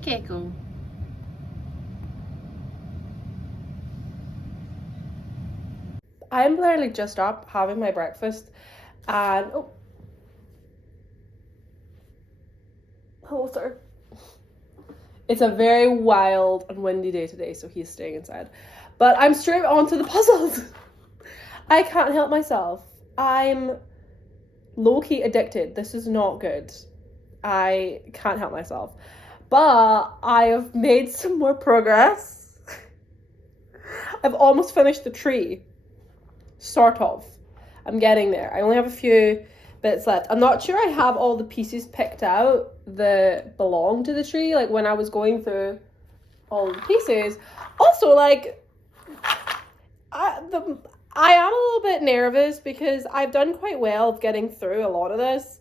gecko. I'm literally just up having my breakfast and hello sir. It's a very wild and windy day today, so he's staying inside. But I'm straight on to the puzzles. I can't help myself. I'm low-key addicted. This is not good. I can't help myself. But I have made some more progress. I've almost finished the tree. Sort of. I'm getting there. I only have a few bits left. I'm not sure I have all the pieces picked out that belong to the tree. Like when I was going through all the pieces. Also, like, I am a little bit nervous because I've done quite well of getting through a lot of this.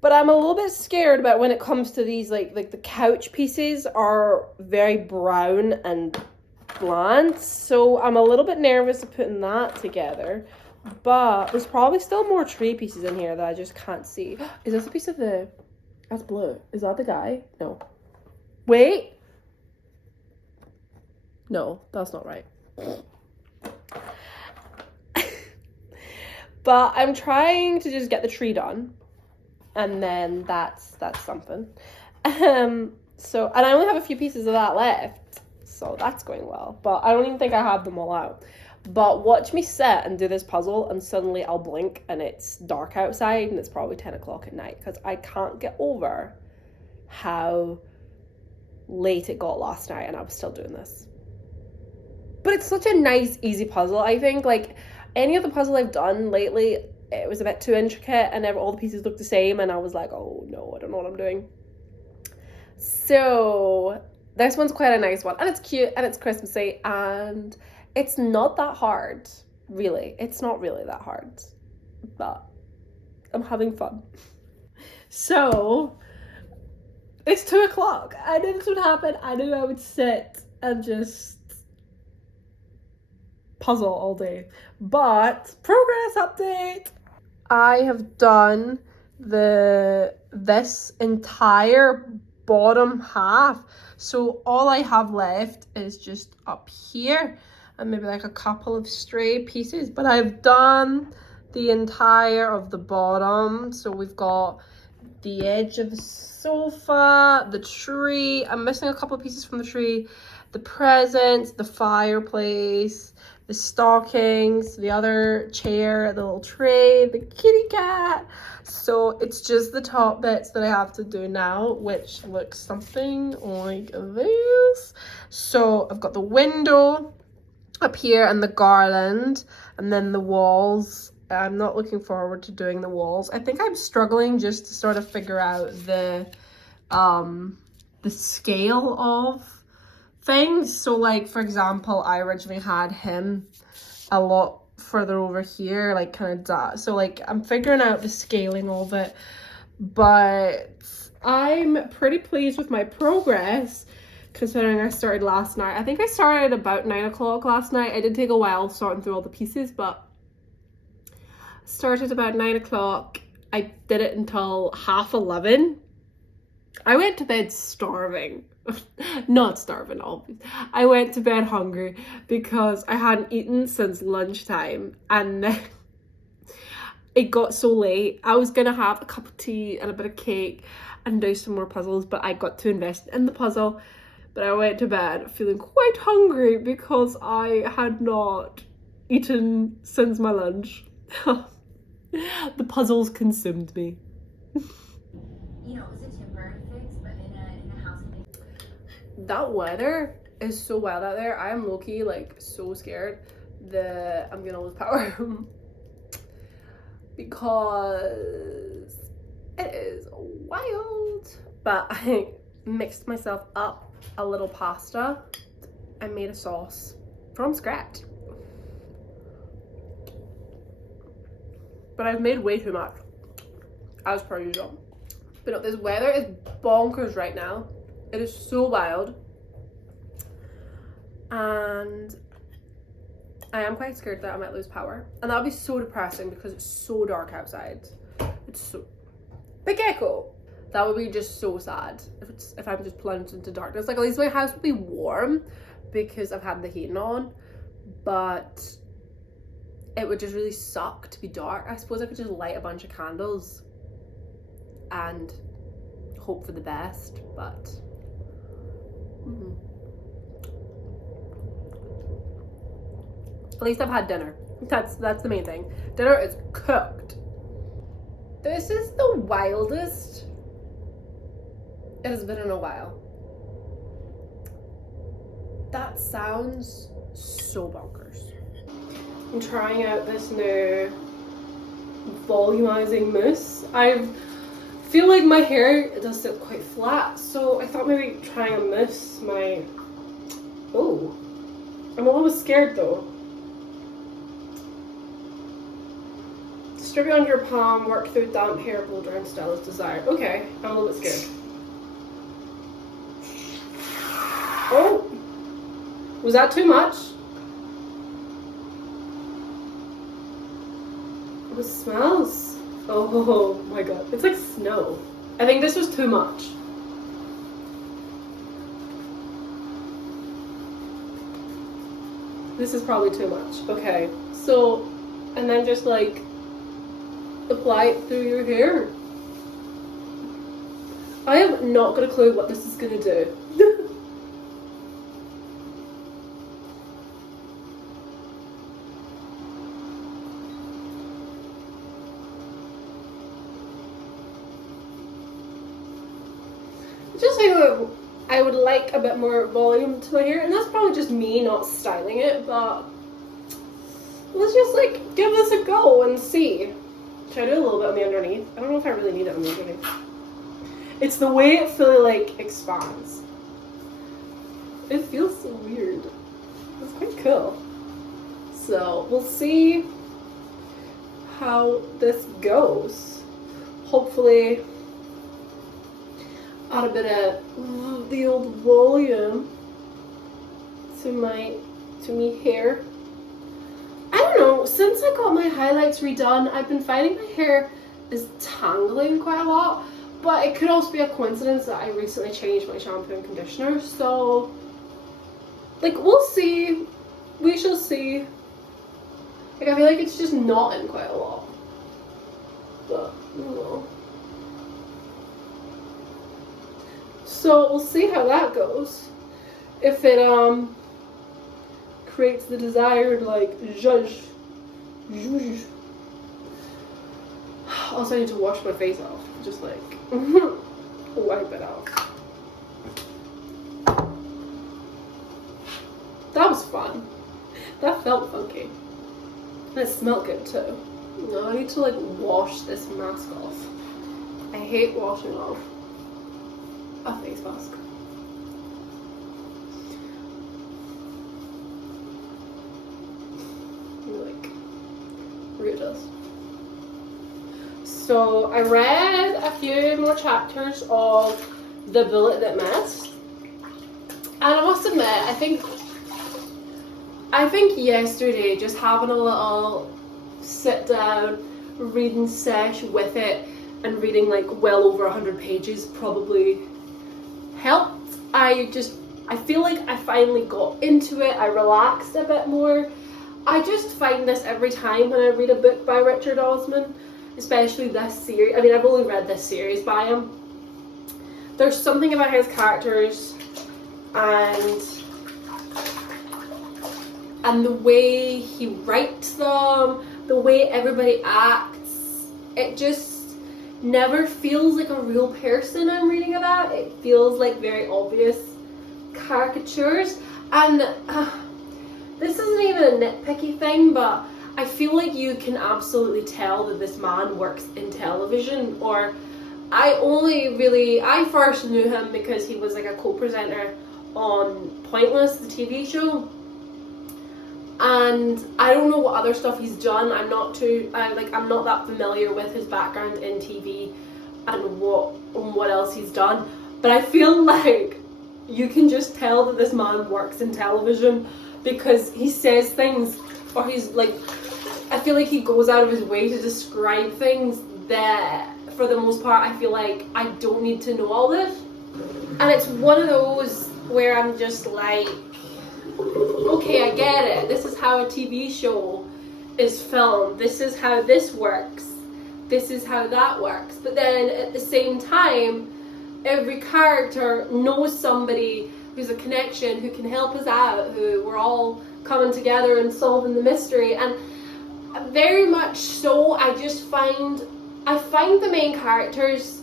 But I'm a little bit scared about when it comes to these, like the couch pieces are very brown and bland. So I'm a little bit nervous of putting that together. But there's probably still more tree pieces in here that I just can't see. Is this a piece of the... That's blue. Is that the guy? No. Wait. No, that's not right. But I'm trying to just get the tree done. And then that's something. So, and I only have a few pieces of that left. So that's going well. But I don't even think I have them all out. But watch me sit and do this puzzle and suddenly I'll blink and it's dark outside and it's probably 10 o'clock at night because I can't get over how late it got last night and I was still doing this. But it's such a nice, easy puzzle, I think. Like, any of the puzzle I've done lately, it was a bit too intricate and all the pieces looked the same and I was like, oh no, I don't know what I'm doing. So this one's quite a nice one and it's cute and it's Christmassy and it's not that hard, really. It's not really that hard, but I'm having fun. So it's 2 o'clock. I knew this would happen. I knew I would sit and just puzzle all day. But progress update. I have done this entire bottom half. So all I have left is just up here and maybe like a couple of stray pieces, but I've done the entire of the bottom. So we've got the edge of the sofa, the tree. I'm missing a couple of pieces from the tree, the presents, the fireplace, the stockings, the other chair, the little tray, the kitty cat. So it's just the top bits that I have to do now, which looks something like this. So I've got the window up here and the garland and then the walls. I'm not looking forward to doing the walls. I think I'm struggling just to sort of figure out the scale of things. So like, for example, I originally had him a lot further over here, like kind of that. So like, I'm figuring out the scaling of it, but I'm pretty pleased with my progress considering I started last night. I think I started about 9 o'clock last night. I did take a while sorting through all the pieces, but started about 9 o'clock. I did it until 11:30. I went to bed starving. Not starving, obviously. I went to bed hungry because I hadn't eaten since lunchtime and then it got so late. I was gonna have a cup of tea and a bit of cake and do some more puzzles, but I got to invest in the puzzle. But I went to bed feeling quite hungry because I had not eaten since my lunch. The puzzles consumed me. You know, it was a temporary fix, but in a house. That weather is so wild out there. I am low-key like so scared that I'm gonna lose power because it is wild. But I mixed myself up a little pasta and made a sauce from scratch. But I've made way too much, as per usual. But no, this weather is bonkers right now. It is so wild. And I am quite scared that I might lose power. And that would be so depressing because it's so dark outside. It's so... The gecko! That would be just so sad if I'm just plunged into darkness. Like, at least my house would be warm because I've had the heating on, but it would just really suck to be dark. I suppose I could just light a bunch of candles and hope for the best, but at least I've had dinner. That's the main thing. Dinner is cooked. This is the wildest it has been in a while. That sounds so bonkers. I'm trying out this new volumizing mousse. I feel like my hair does sit quite flat, so I thought maybe trying a mousse might... Oh, I'm a little scared though. Distribute on your palm, work through damp hair, blow dry and style as desired. Okay, I'm a little bit scared. Oh, was that too much? Oh, it smells. Oh my god, it's like snow. I think this was too much. This is probably too much. Okay, so, and then just like apply it through your hair. I have not got a clue what this is gonna do. Just like I would like a bit more volume to my hair, and that's probably just me not styling it, but let's just like give this a go and see. Should I do a little bit on the underneath? I don't know if I really need it on the underneath. It's the way it fully like expands. It feels so weird. It's quite cool. So we'll see how this goes. Hopefully add a bit of the old volume to me hair. I don't know, since I got my highlights redone, I've been finding my hair is tangling quite a lot, but it could also be a coincidence that I recently changed my shampoo and conditioner, so like we'll see. We shall see. Like I feel like it's just knotting quite a lot, but I don't know. So we'll see how that goes. If it creates the desired like zhuzh. Also I need to wash my face off. Just like wipe it out. That was fun. That felt funky. And it smelled good too. No, I need to like wash this mask off. I hate washing off a face mask. Like, read us. So I read a few more chapters of The Bullet That Missed, and I must admit, I think yesterday just having a little sit down reading sesh with it and reading like well over 100 pages probably helped. I feel like I finally got into it. I relaxed a bit more. I just find this every time when I read a book by Richard Osman, especially this series. I mean, I've only read this series by him. There's something about his characters and the way he writes them, the way everybody acts, it just never feels like a real person I'm reading about. It feels like very obvious caricatures, and this isn't even a nitpicky thing, but I feel like you can absolutely tell that this man works in television. Or I first knew him because he was like a co-presenter on Pointless, the TV show, and I don't know what other stuff he's done. I'm not that familiar with his background in TV and what else he's done, but I feel like you can just tell that this man works in television because he says things, or he's like, I feel like he goes out of his way to describe things that for the most part, I feel like I don't need to know all this. And it's one of those where I'm just like, okay, I get it. This is how a TV show is filmed. This is how this works. This is how that works. But then at the same time, every character knows somebody who's a connection, who can help us out, who we're all coming together and solving the mystery. And very much so, I find the main characters,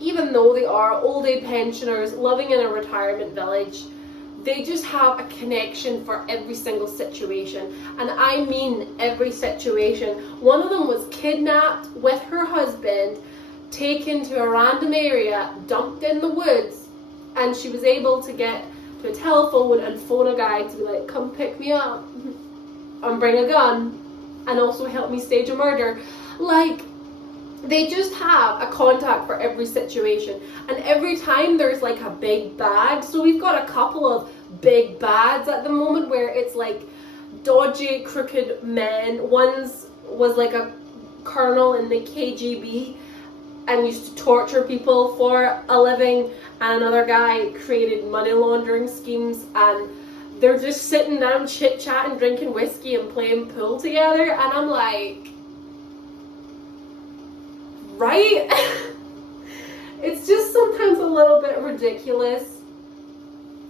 even though they are old age pensioners living in a retirement village, they just have a connection for every single situation. And I mean every situation. One of them was kidnapped with her husband, taken to a random area, dumped in the woods, and she was able to get to a telephone and phone a guy to be like, come pick me up and bring a gun and also help me stage a murder. Like, they just have a contact for every situation, and every time there's like a big bad. So we've got a couple of big bads at the moment where it's like dodgy, crooked men. One's was like a colonel in the KGB and used to torture people for a living, and another guy created money laundering schemes, and they're just sitting down chit-chatting, drinking whiskey and playing pool together, and I'm like, right? It's just sometimes a little bit ridiculous,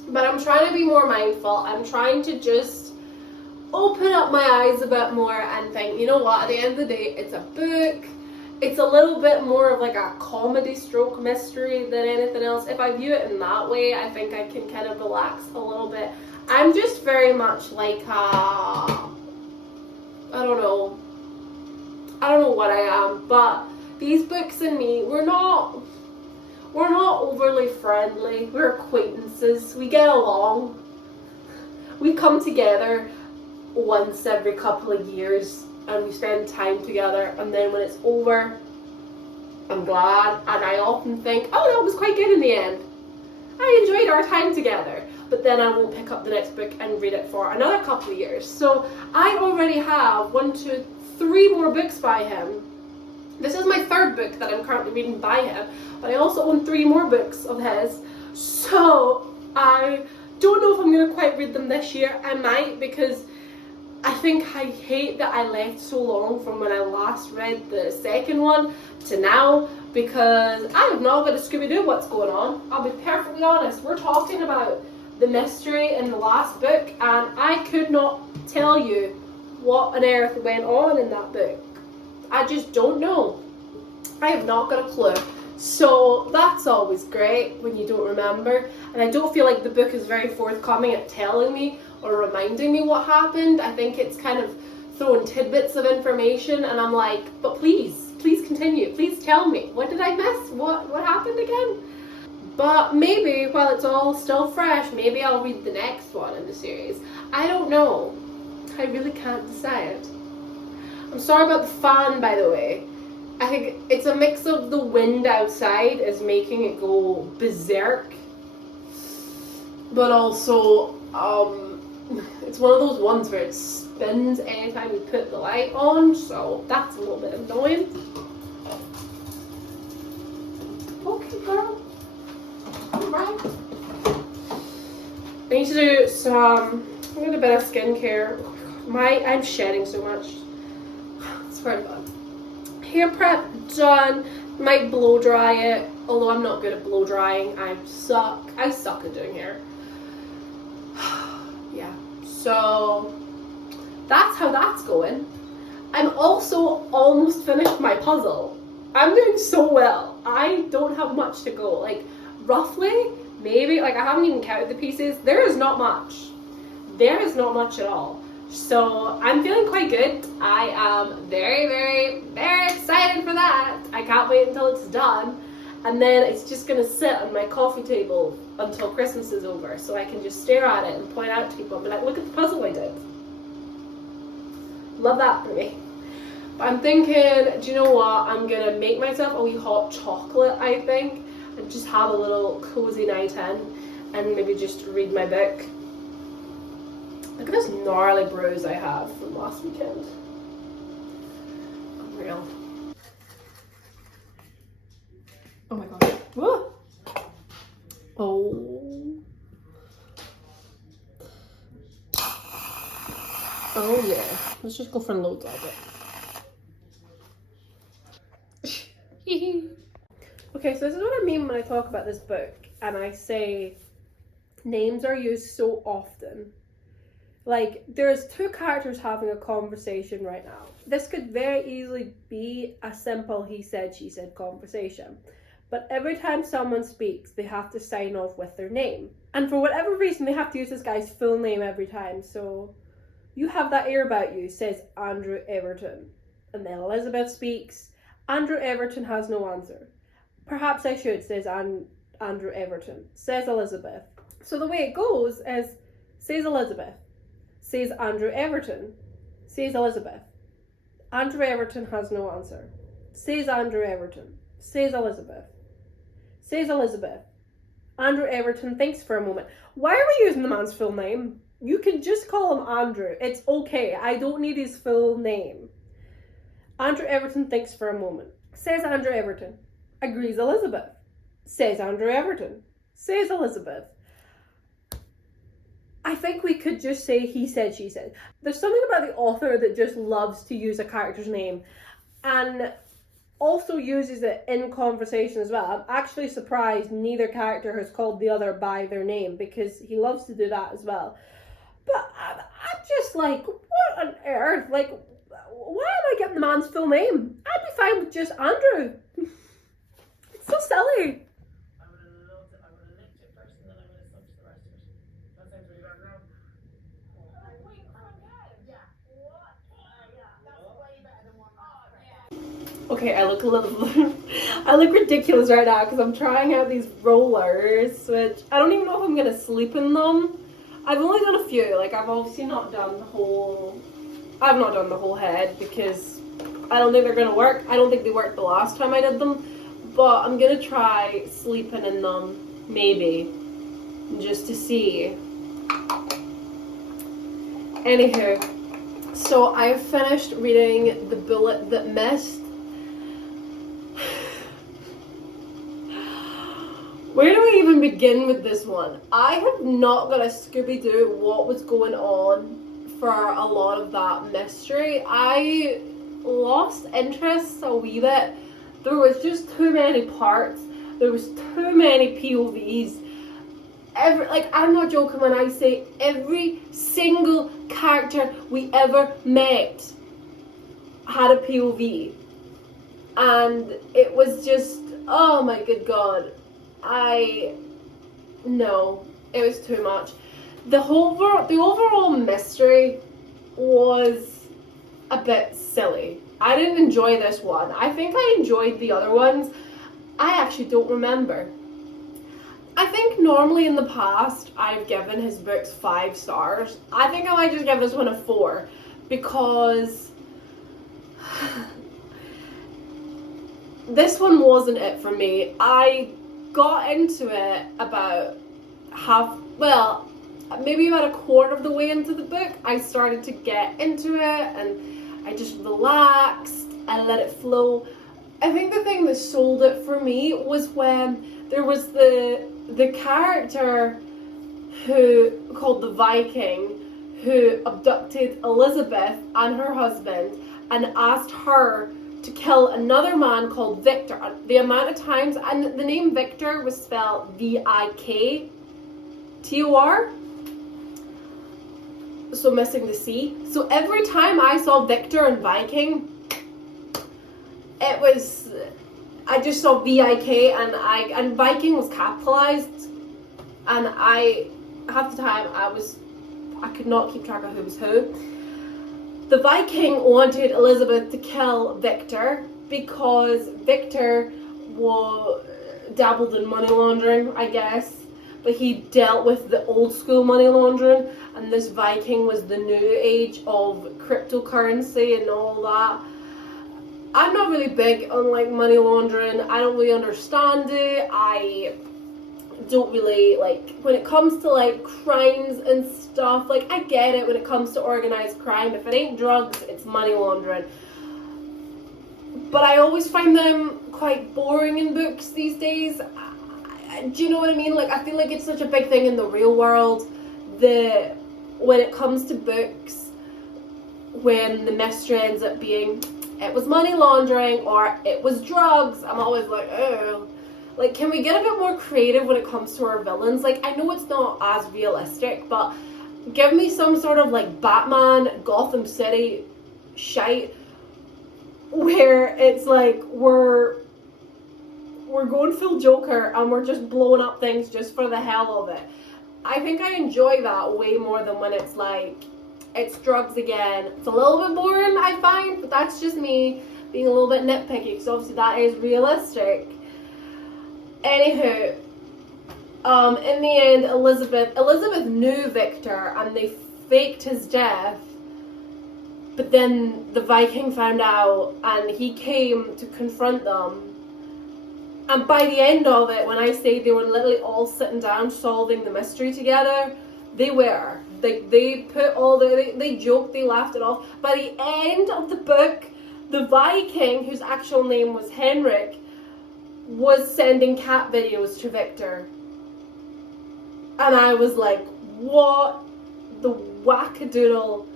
but I'm trying to be more mindful. I'm trying to just open up my eyes a bit more and think, you know what, at the end of the day, it's a book. It's a little bit more of like a comedy stroke mystery than anything else. If I view it in that way, I think I can kind of relax a little bit. I'm just very much like I don't know what I am, but these books and me, we're not overly friendly. We're acquaintances. We get along. We come together once every couple of years and we spend time together, and then when it's over, I'm glad, and I often think, oh, that was quite good in the end. I enjoyed our time together. But then I won't pick up the next book and read it for another couple of years. So I already have 1, 2, 3 more books by him. This is my 3rd book that I'm currently reading by him, but I also own 3 more books of his. So I don't know if I'm going to quite read them this year. I might, because I think I hate that I left so long from when I last read the 2nd one to now, because I have not got a Scooby-Doo what's going on. I'll be perfectly honest. We're talking about the mystery in the last book, and I could not tell you what on earth went on in that book. I just don't know. I have not got a clue. So that's always great when you don't remember, and I don't feel like the book is very forthcoming at telling me or reminding me what happened. I think it's kind of throwing tidbits of information, and I'm like, but please continue. Please tell me. What did I miss? What happened again? But maybe while it's all still fresh, maybe I'll read the next one in the series. I don't know. I really can't decide. I'm sorry about the fan, by the way. I think it's a mix of the wind outside is making it go berserk, but also it's one of those ones where it spins anytime you put the light on, so that's a little bit annoying. Okay, girl. Alright. I need to do some a little bit of skincare. I'm shedding so much. It's very bad. Hair prep done. Might blow dry it, although I'm not good at blow drying. I suck at doing hair. Yeah, so that's how that's going. I'm also almost finished my puzzle. I'm doing so well. I don't have much to go. Like, roughly, maybe, like, I haven't even counted the pieces. There is not much. There is not much at all. So I'm feeling quite good. I am very, very, very excited for that. I can't wait until it's done. And then it's just going to sit on my coffee table until Christmas is over, so I can just stare at it and point out to people and be like, look at the puzzle I did. Love that for me. But I'm thinking, do you know what? I'm going to make myself a wee hot chocolate, I think, and just have a little cozy night in and maybe just read my book. Look at this gnarly bruise I have from last weekend. Unreal. Oh yeah, let's just go for loads of it. Okay, so this is what I mean when I talk about this book and I say names are used so often. Like, there's two characters having a conversation right now. This could very easily be a simple he said, she said conversation. But every time someone speaks, they have to sign off with their name. And for whatever reason, they have to use this guy's full name every time. So, you have that air about you, says Andrew Everton. And then Elizabeth speaks. Andrew Everton has no answer. Perhaps I should, says Andrew Everton. Says Elizabeth. So the way it goes is, says Elizabeth. Says Andrew Everton. Says Elizabeth. Andrew Everton has no answer. Says Andrew Everton. Says Elizabeth. Says Elizabeth. Andrew Everton thinks for a moment. Why are we using the man's full name? You can just call him Andrew. It's okay. I don't need his full name. Andrew Everton thinks for a moment. Says Andrew Everton. Agrees Elizabeth. Says Andrew Everton. Says Elizabeth. I think we could just say he said, she said. There's something about the author that just loves to use a character's name and also uses it in conversation as well. I'm actually surprised neither character has called the other by their name because he loves to do that as well. But I'm just like, what on earth? Like, why am I getting the man's full name? I'd be fine with just Andrew. It's so silly. Okay, I look I look ridiculous right now because I'm trying out these rollers, which I don't even know if I'm gonna sleep in them. I've only done a few. Like, I've obviously not done the whole. I've not done the whole head because I don't think they're gonna work. I don't think they worked the last time I did them, but I'm gonna try sleeping in them maybe, just to see. Anywho, so I finished reading The Bullet That Missed. Where do we even begin with this one? I have not got a Scooby-Doo what was going on for a lot of that mystery. I lost interest a wee bit. There was just too many parts. There was too many POVs. I'm not joking when I say every single character we ever met had a POV. And it was just, oh my good God. No, it was too much. The overall mystery was a bit silly. I didn't enjoy this one. I think I enjoyed the other ones. I actually don't remember. I think normally in the past I've given his books 5 stars. I think I might just give this one a 4 because this one wasn't it for me. I got into it about maybe about a quarter of the way into the book. I started to get into it and I just relaxed and let it flow. I think the thing that sold it for me was when there was the character who called the Viking who abducted Elizabeth and her husband and asked her to kill another man called Victor. The amount of times, and the name Victor was spelled Viktor, so missing the C. So every time I saw Victor and Viking, I just saw VIK and Viking was capitalized, and half the time I could not keep track of who was who. The Viking wanted Elizabeth to kill Victor because Victor dabbled in money laundering, I guess, but he dealt with the old school money laundering, and this Viking was the new age of cryptocurrency and all that. I'm not really big on money laundering. I don't really understand it. I don't really when it comes to crimes and stuff. I get it when it comes to organized crime. If it ain't drugs, it's money laundering. But I always find them quite boring in books these days. Do you know what I mean? I feel like it's such a big thing in the real world that when it comes to books, when the mystery ends up being it was money laundering or it was drugs, I'm always like, oh. Like, can we get a bit more creative when it comes to our villains? Like, I know it's not as realistic, but give me some sort of, like, Batman, Gotham City shite where it's like we're going full Joker and we're just blowing up things just for the hell of it. I think I enjoy that way more than when it's like, it's drugs again. It's a little bit boring, I find, but that's just me being a little bit nitpicky, because obviously that is realistic. Anywho, in the end, Elizabeth knew Victor and they faked his death, but then the Viking found out and he came to confront them. And by the end of it, when I say they were literally all sitting down solving the mystery together, they were. They put all they joked, they laughed it off. By the end of the book, the Viking, whose actual name was Henrik, was sending cat videos to Victor. And I was like, what the wackadoodle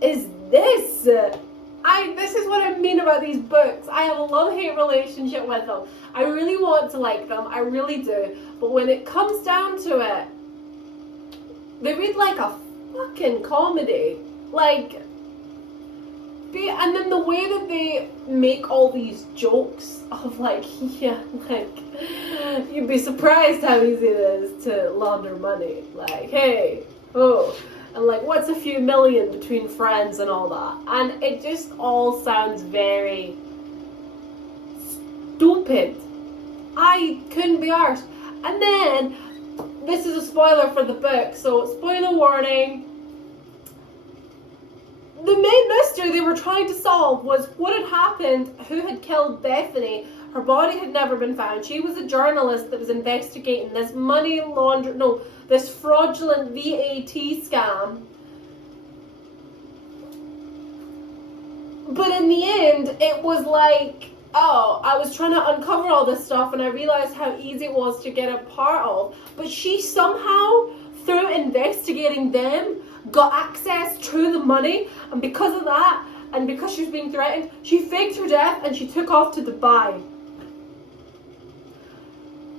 is this? This is what I mean about these books. I have a love-hate relationship with them. I really want to like them, I really do. But when it comes down to it, they read like a fucking comedy. Like, and then the way that they make all these jokes of like, yeah, like, you'd be surprised how easy it is to launder money. Like, hey, oh, and like, what's a few million between friends and all that? And it just all sounds very stupid. I couldn't be arsed. And then, this is a spoiler for the book, so spoiler warning. The main mystery they were trying to solve was what had happened, who had killed Bethany. Her body had never been found. She was a journalist that was investigating this this fraudulent VAT scam. But in the end, it was like, oh, I was trying to uncover all this stuff and I realized how easy it was to get a part of. But she somehow, through investigating them, got access to the money, and because of that, and because she was being threatened, she faked her death and she took off to Dubai.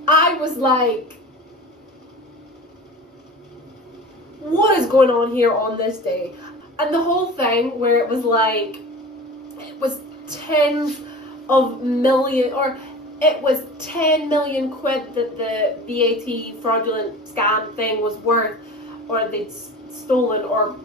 I was like, what is going on here on this day? And the whole thing where it was like, it was tens of million, or it was 10 million quid that the VAT fraudulent scam thing was worth, or they'd stolen or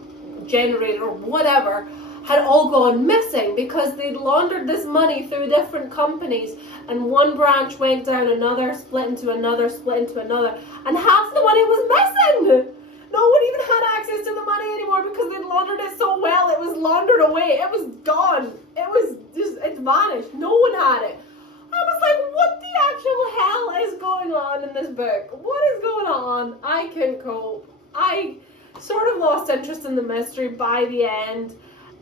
generated or whatever, had all gone missing because they'd laundered this money through different companies, and one branch went down, another split into another, and half the money was missing. No one even had access to the money anymore because they'd laundered it so well. It was laundered away. It was gone. It was just, it vanished. No one had it. I was like, what the actual hell is going on in this book? What is going on? I couldn't cope. I sort of lost interest in the mystery by the end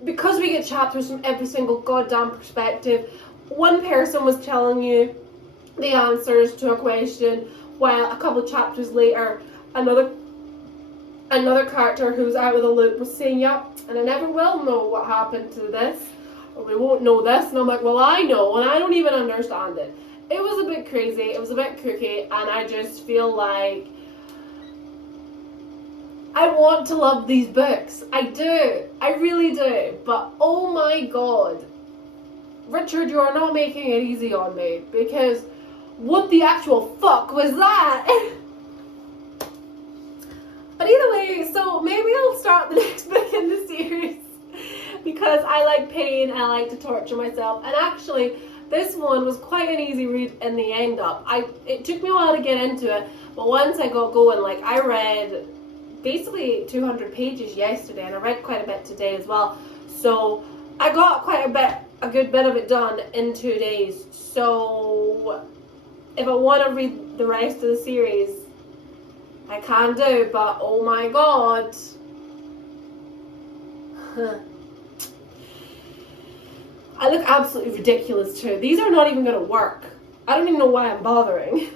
because we get chapters from every single goddamn perspective. One person was telling you the answers to a question, while a couple chapters later, another character who's out of the loop was saying, yep, and I never will know what happened to this, or we won't know this. And I'm like, well, I know, and I don't even understand it. It was a bit crazy, it was a bit kooky, and I just feel like I want to love these books. I do. I really do. But oh my god, Richard, you are not making it easy on me, because what the actual fuck was that? But either way, so maybe I'll start the next book in the series because I like pain and I like to torture myself. And actually, this one was quite an easy read in the end up. It took me a while to get into it, but once I got going, like, I read basically 200 pages yesterday, and I read quite a bit today as well. So I got a good bit of it done in 2 days. So if I want to read the rest of the series, I can do, but oh my god. I look absolutely ridiculous too. These are not even going to work. I don't even know why I'm bothering.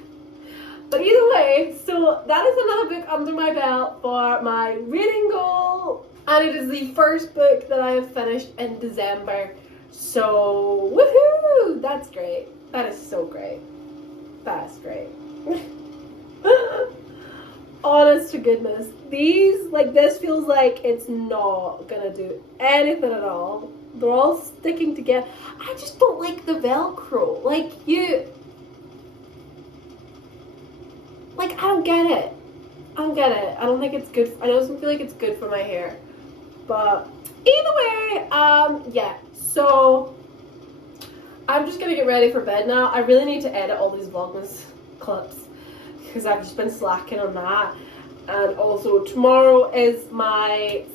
But either way, so that is another book under my belt for my reading goal April, and it is the first book that I have finished in December. So, woohoo! That's great. That is so great. That's great. Honest to goodness, this feels like it's not gonna do anything at all. They're all sticking together. I just don't like the Velcro. I don't get it. I don't get it. I don't think it's good. I don't feel like it's good for my hair. But either way, yeah. So I'm just gonna get ready for bed now. I really need to edit all these Vlogmas clips because I've just been slacking on that. And also tomorrow is my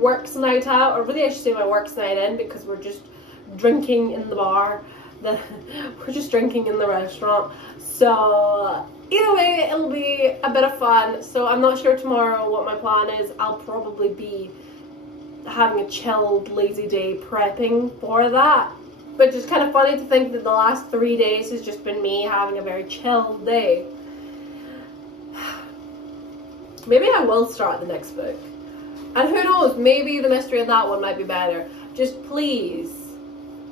works night out, or really I should say my works night in, because we're just drinking in the bar. We're just drinking in the restaurant. So either way, it'll be a bit of fun. So I'm not sure tomorrow what my plan is. I'll probably be having a chilled, lazy day prepping for that. But it's kind of funny to think that the last 3 days has just been me having a very chilled day. Maybe I will start the next book. And who knows, maybe the mystery of that one might be better. Just please,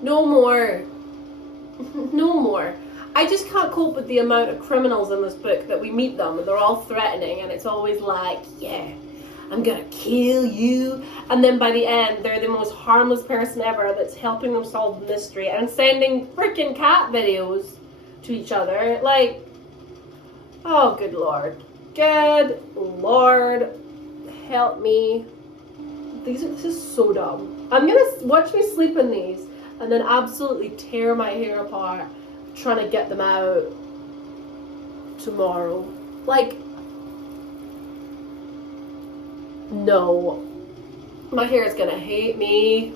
no more. No more. I just can't cope with the amount of criminals in this book that we meet them and they're all threatening, and it's always like, yeah, I'm gonna kill you. And then by the end, they're the most harmless person ever that's helping them solve the mystery and sending freaking cat videos to each other. Like, oh, good Lord. Good Lord. Help me. This is so dumb. I'm gonna watch me sleep in these and then absolutely tear my hair apart trying to get them out tomorrow. Like, no. My hair is gonna hate me.